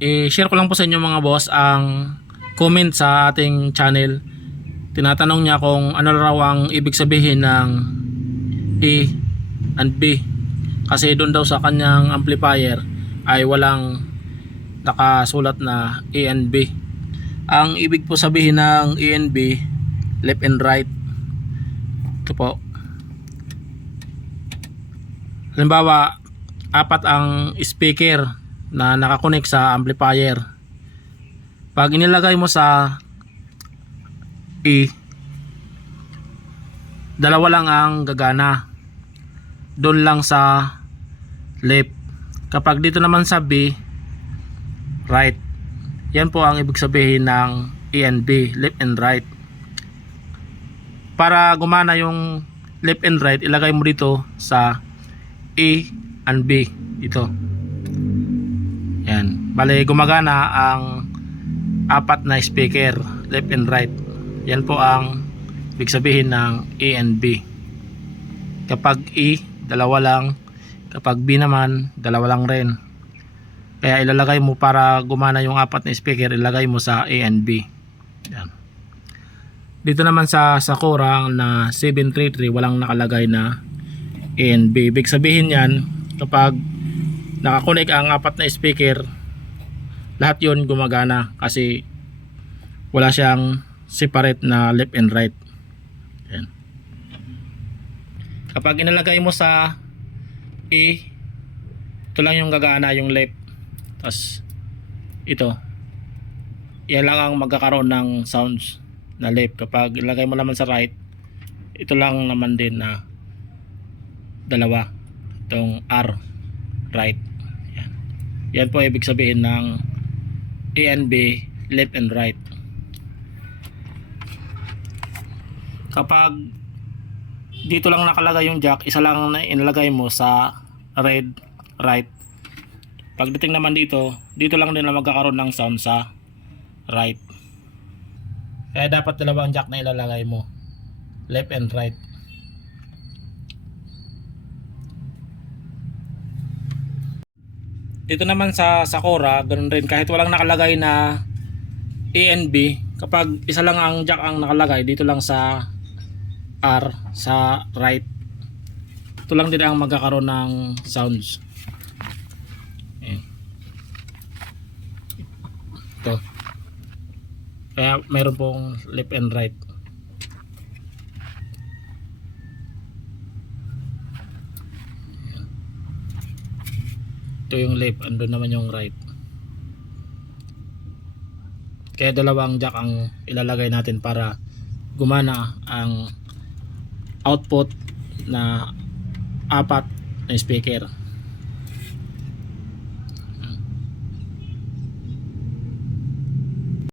i-share ko lang po sa inyo mga boss ang comment sa ating channel. Tinatanong niya kung ano raw ang ibig sabihin ng A and B. Kasi doon daw sa kanyang amplifier ay walang nakasulat na A and B. Ang ibig po sabihin ng A and B, left and right. Ito po. Halimbawa, apat ang speaker na nakakonek sa amplifier. Pag inilagay mo sa E, dalawa lang ang gagana. Doon lang sa left. Kapag dito naman sa B, right. Yan po ang ibig sabihin ng A and B, left and right. Para gumana yung left and right, ilagay mo dito sa A and B. Ito. Yan. Bale, gumagana ang apat na speaker, left and right. Yan po ang ibig sabihin ng A and B. Kapag E, dalawa lang. Kapag B naman, dalawa lang rin. Kaya ilalagay mo para gumana yung apat na speaker, ilagay mo sa A and B. Yan. Dito naman sa Sakura na 733, walang nakalagay na A and B. Ibig sabihin yan, kapag nakakonek ang apat na speaker, lahat yon gumagana kasi wala siyang separate na left and right. Yan. Kapag inalagay mo sa E, ito lang yung gagana yung left. Tapos ito. Yan lang ang magkakaroon ng sounds na left. Kapag ilagay mo naman sa right, ito lang naman din na dalawa. Itong R, right. Yan. Po ibig sabihin ng A left and right. Kapag dito lang nakalagay yung jack, isa lang na inilagay mo sa red, right. Pagdating naman dito, dito lang din na magkakaroon ng sound sa right. Kaya dapat dalawang jack na ilalagay mo. Left and right. Dito naman sa Sakura, ganun rin kahit walang nakalagay na A and B, kapag isa lang ang jack ang nakalagay dito lang sa R sa right. Ito lang din ang magkakaroon ng sounds. Ayan. Ito. Kaya mayroon pong left and right. Ito yung left, andun naman yung right. Kaya dalawang jack ang ilalagay natin para gumana ang output na apat na speaker.